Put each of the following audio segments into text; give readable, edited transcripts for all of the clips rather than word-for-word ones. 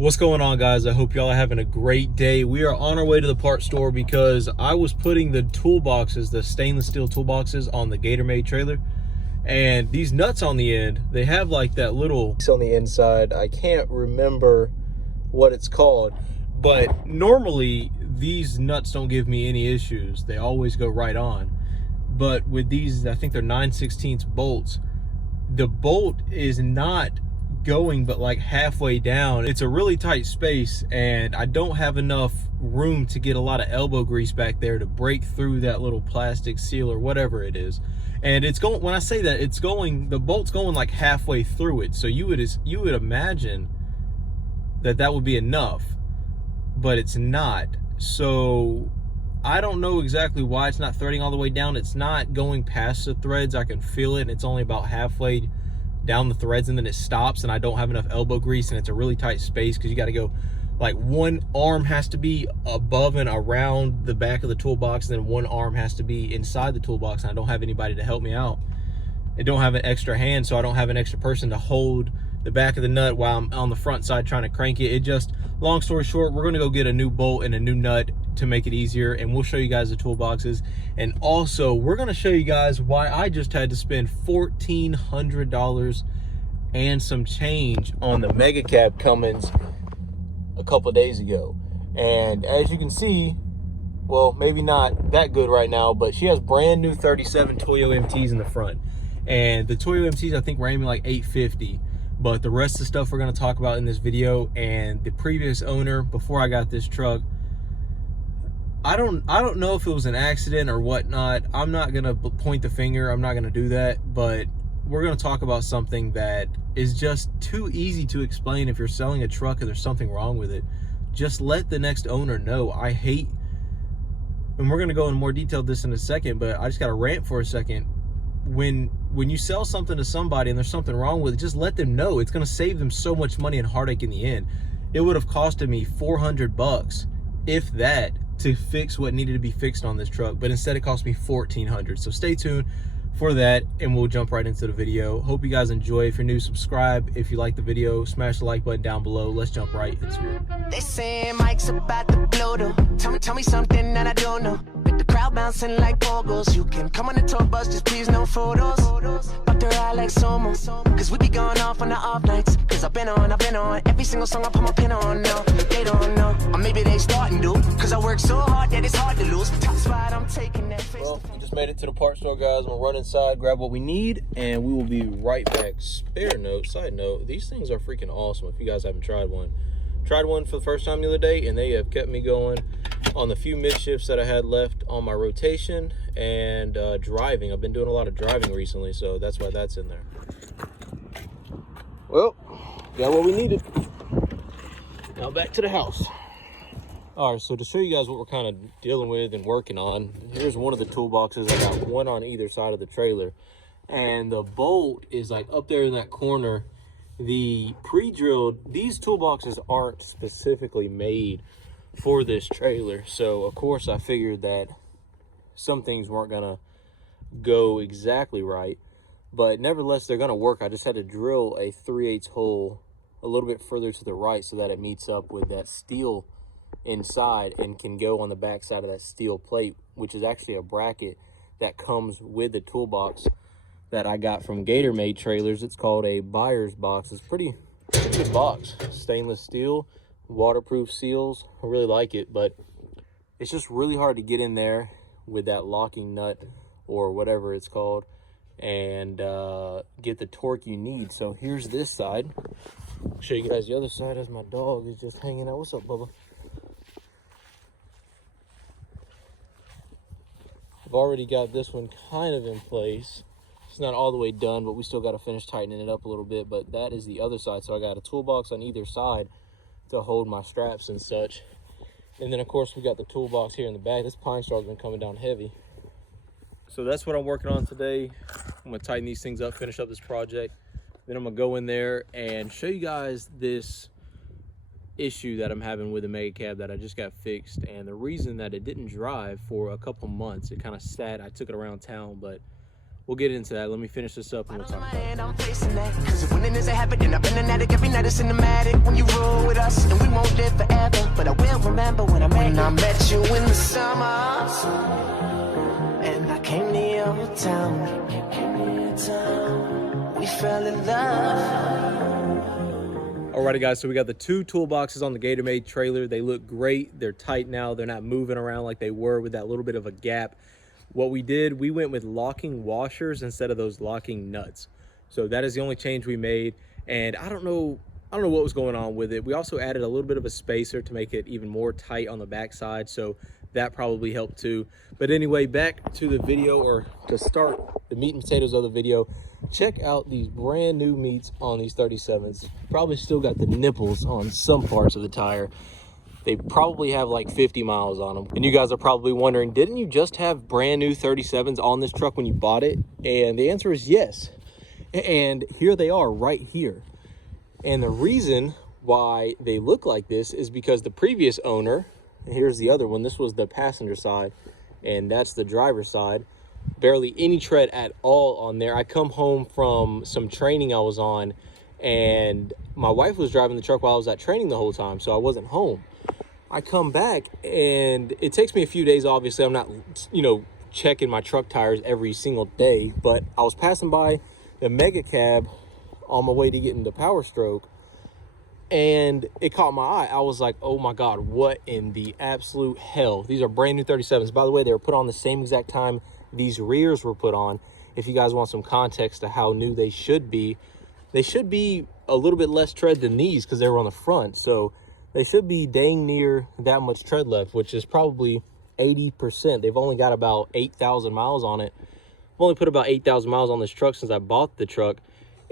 What's going on, guys? I hope y'all are having a great day. We are on our way to the part store because I was putting the toolboxes, the stainless steel toolboxes, on the Gatormade trailer, and these nuts on the end, they have like that little piece on the inside. I can't remember what it's called, but normally these nuts don't give me any issues. They always go right on. But with these, I think they're 9/16 bolts, the bolt is not going but like halfway down. It's a really tight space, and I don't have enough room to get a lot of elbow grease back there to break through that little plastic seal or whatever it is. And it's going, when I say that, it's going, the bolt's going like halfway through it. So you would imagine that that would be enough, but it's not. So I don't know exactly why it's not threading all the way down. It's not going past the threads. I can feel it, and it's only about halfway down the threads, and then it stops, and I don't have enough elbow grease, and it's a really tight space because you got to go, like, one arm has to be above and around the back of the toolbox, and then one arm has to be inside the toolbox, and I don't have anybody to help me out. I don't have an extra hand, so I don't have an extra person to hold the back of the nut while I'm on the front side trying to crank it. It just, long story short, we're going to go get a new bolt and a new nut to make it easier, and we'll show you guys the toolboxes. And also, we're going to show you guys why I just had to spend $1,400 and some change on the Mega Cab Cummins a couple days ago. And as you can see, well, maybe not that good right now, but she has brand new 37 Toyo MTs in the front, and the Toyo MTs I think were aiming like $850. But the rest of the stuff we're going to talk about in this video, and the previous owner before I got this truck, I don't know if it was an accident or whatnot. I'm not going to point the finger. I'm not going to do that. But we're going to talk about something that is just too easy to explain. If you're selling a truck and there's something wrong with it, just let the next owner know. I hate, and we're going to go in more detail this in a second, but I just got to rant for a second. When you sell something to somebody and there's something wrong with it, just let them know. It's going to save them so much money and heartache in the end. It would have costed me $400, if that, to fix what needed to be fixed on this truck, but instead it cost me $1,400. So stay tuned for that, and we'll jump right into the video. Hope you guys enjoy. If you're new, subscribe. If you like the video, smash the like button down below. Let's jump right into it. They say Mike's about to blow though. Tell me something that I don't know. With the crowd bouncing like bogles, you can come on the tour bus, just please no photos. Up the ride like Somo, cause we be going off on the off nights. Cause I've been on every single song I put my pin on. No, they don't know, or maybe they starting to, cause I work so hard that it's hard to lose. Top spot, I'm taking that face. Well, we just made it to the part store, guys. We'll run inside, grab what we need, and we will be right back. Side note, these things are freaking awesome. If you guys haven't tried one for the first time the other day, and they have kept me going on the few mid-shifts that I had left on my rotation, and driving. I've been doing a lot of driving recently, so that's why that's in there. Well, got what we needed. Now back to the house. All right, so to show you guys what we're kind of dealing with and working on, here's one of the toolboxes. I got one on either side of the trailer, and the bolt is like up there in that corner. The pre-drilled, these toolboxes aren't specifically made for this trailer, so of course I figured that some things weren't gonna go exactly right, but nevertheless they're gonna work. I just had to drill a 3/8 hole a little bit further to the right so that it meets up with that steel inside and can go on the back side of that steel plate, which is actually a bracket that comes with the toolbox that I got from Gatormade trailers. It's called a buyer's box. It's pretty good box. Stainless steel, waterproof seals. I really like it, but it's just really hard to get in there with that locking nut or whatever it's called and get the torque you need. So here's this side. I'll show you guys the other side as my dog is just hanging out. What's up, Bubba? I've already got this one kind of in place. It's not all the way done, but we still got to finish tightening it up a little bit. But that is the other side. So I got a toolbox on either side to hold my straps and such. And then, of course, we got the toolbox here in the back. This pine straw has been coming down heavy. So that's what I'm working on today. I'm going to tighten these things up, finish up this project. Then I'm going to go in there and show you guys this issue that I'm having with the Mega Cab that I just got fixed. And the reason that it didn't drive for a couple months, it kind of sat. I took it around town, but we'll get into that. Let me finish this up and we'll talk about it. Cause winning is a habit, and I've been an addict every night. It's cinematic when you roll with us, and arms, and I came to your town. We fell in love. Alrighty guys, so we got the two toolboxes on the Gatormade trailer. They look great. They're tight now. They're not moving around like they were with that little bit of a gap. What we did, we went with locking washers instead of those locking nuts. So that is the only change we made. And I don't know what was going on with it. We also added a little bit of a spacer to make it even more tight on the backside. So that probably helped too. But anyway, back to the video, or to start the meat and potatoes of the video. Check out these brand new meats on these 37s. Probably still got the nipples on some parts of the tire. They probably have like 50 miles on them. And you guys are probably wondering, didn't you just have brand new 37s on this truck when you bought it? And the answer is yes. And here they are right here. And the reason why they look like this is because the previous owner, here's the other one, this was the passenger side, and that's the driver's side. Barely any tread at all on there. I come home from some training I was on, and my wife was driving the truck while I was at training the whole time, so I wasn't home. I come back, and it takes me a few days. Obviously, I'm not, checking my truck tires every single day, but I was passing by the mega cab on my way to getting the Power Stroke, and it caught my eye. I was like, oh my God, what in the absolute hell? These are brand new 37s. By the way, they were put on the same exact time these rears were put on. If you guys want some context to how new they should be a little bit less tread than these because they were on the front. So they should be dang near that much tread left, which is probably 80%. They've only got about 8,000 miles on it. I've only put about 8,000 miles on this truck since I bought the truck.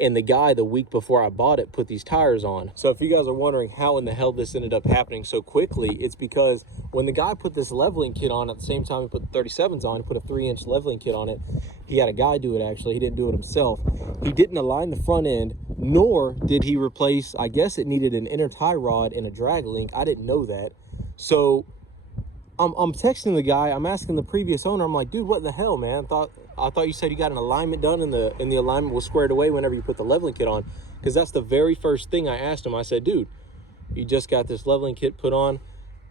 And the guy, the week before I bought it, put these tires on. So if you guys are wondering how in the hell this ended up happening so quickly, it's because when the guy put this leveling kit on, at the same time he put the 37s on, he put a 3-inch leveling kit on it. He had a guy do it, actually. He didn't do it himself. He didn't align the front end, nor did he replace, I guess it needed an inner tie rod and a drag link. I didn't know that. So I'm texting the guy. I'm asking the previous owner. I'm like, dude, what the hell, man? I thought you said you got an alignment done and the alignment was squared away whenever you put the leveling kit on. Because that's the very first thing I asked him. I said, dude, you just got this leveling kit put on.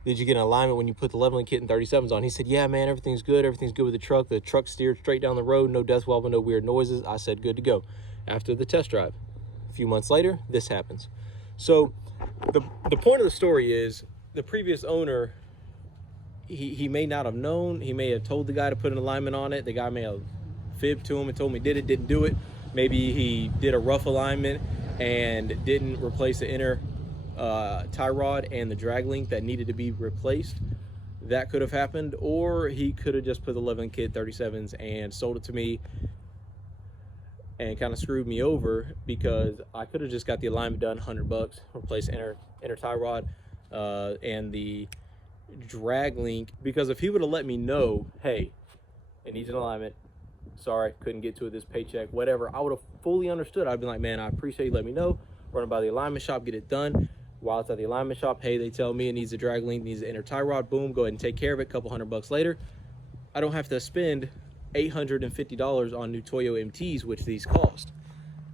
Did you get an alignment when you put the leveling kit and 37s on? He said, yeah, man, everything's good. Everything's good with the truck. The truck steered straight down the road. No death wobble, no weird noises. I said, good to go. After the test drive, a few months later, this happens. So the point of the story is the previous owner, he may not have known. He may have told the guy to put an alignment on it. The guy may have fibbed to him and told him he didn't do it. Maybe he did a rough alignment and didn't replace the inner tie rod and the drag link that needed to be replaced. That could have happened. Or he could have just put the leveling kit 37s and sold it to me and kind of screwed me over, because I could have just got the alignment done, $100, replace inner tie rod and the drag link. Because if he would have let me know, hey, it needs an alignment, sorry, couldn't get to it this paycheck, whatever, I would have fully understood. I'd be like, man, I appreciate you letting me know. Run by the alignment shop, get it done. While it's at the alignment shop, hey, they tell me it needs a drag link, needs an inner tie rod, boom, go ahead and take care of it. A couple $100 later, I don't have to spend $850 on new Toyo MTs, which these cost.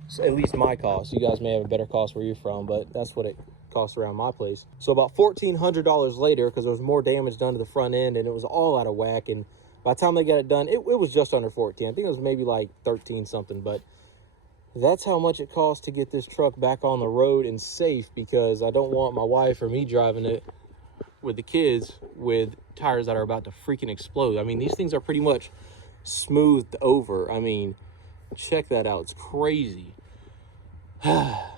So at least my cost. You guys may have a better cost where you're from, but that's what it costs around my place. So about $1,400 later, because there was more damage done to the front end and it was all out of whack, and by the time they got it done, it was just under 14. I think it was maybe like 13 something, but that's how much it costs to get this truck back on the road and safe, because I don't want my wife or me driving it with the kids with tires that are about to freaking explode. I mean, these things are pretty much smoothed over. I mean, check that out. It's crazy.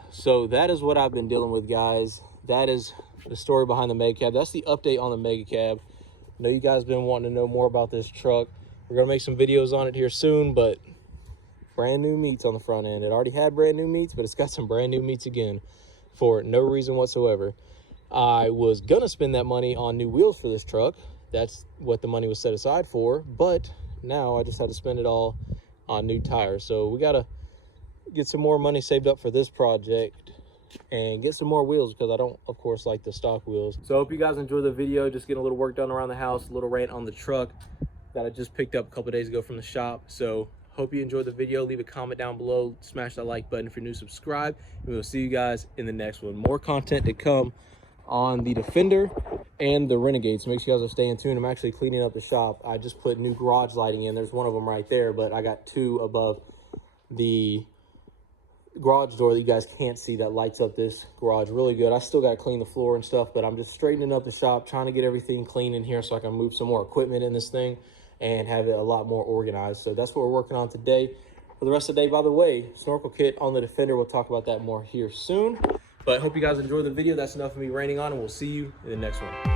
So that is what I've been dealing with, guys. That is the story behind the Mega Cab. That's the update on the Mega Cab. I know you guys have been wanting to know more about this truck. We're going to make some videos on it here soon, but brand new meats on the front end. It already had brand new meats, but it's got some brand new meats again for no reason whatsoever. I was going to spend that money on new wheels for this truck. That's what the money was set aside for, but now I just had to spend it all on new tires. So we got to get some more money saved up for this project and get some more wheels, because I don't, of course, like the stock wheels. So I hope you guys enjoyed the video. Just getting a little work done around the house, a little rant on the truck that I just picked up a couple days ago from the shop. So hope you enjoyed the video. Leave a comment down below, smash that like button if you're new, subscribe, and we'll see you guys in the next one. More content to come. on the Defender and the Renegade. So make sure you guys are staying tuned. I'm actually cleaning up the shop. I just put new garage lighting in. There's one of them right there, but I got two above the garage door that you guys can't see that lights up this garage really good. I still got to clean the floor and stuff, but I'm just straightening up the shop, trying to get everything clean in here so I can move some more equipment in this thing and have it a lot more organized. So that's what we're working on today. For the rest of the day, by the way, snorkel kit on the Defender, we'll talk about that more here soon. But hope you guys enjoyed the video. That's enough of me ranting on, and we'll see you in the next one.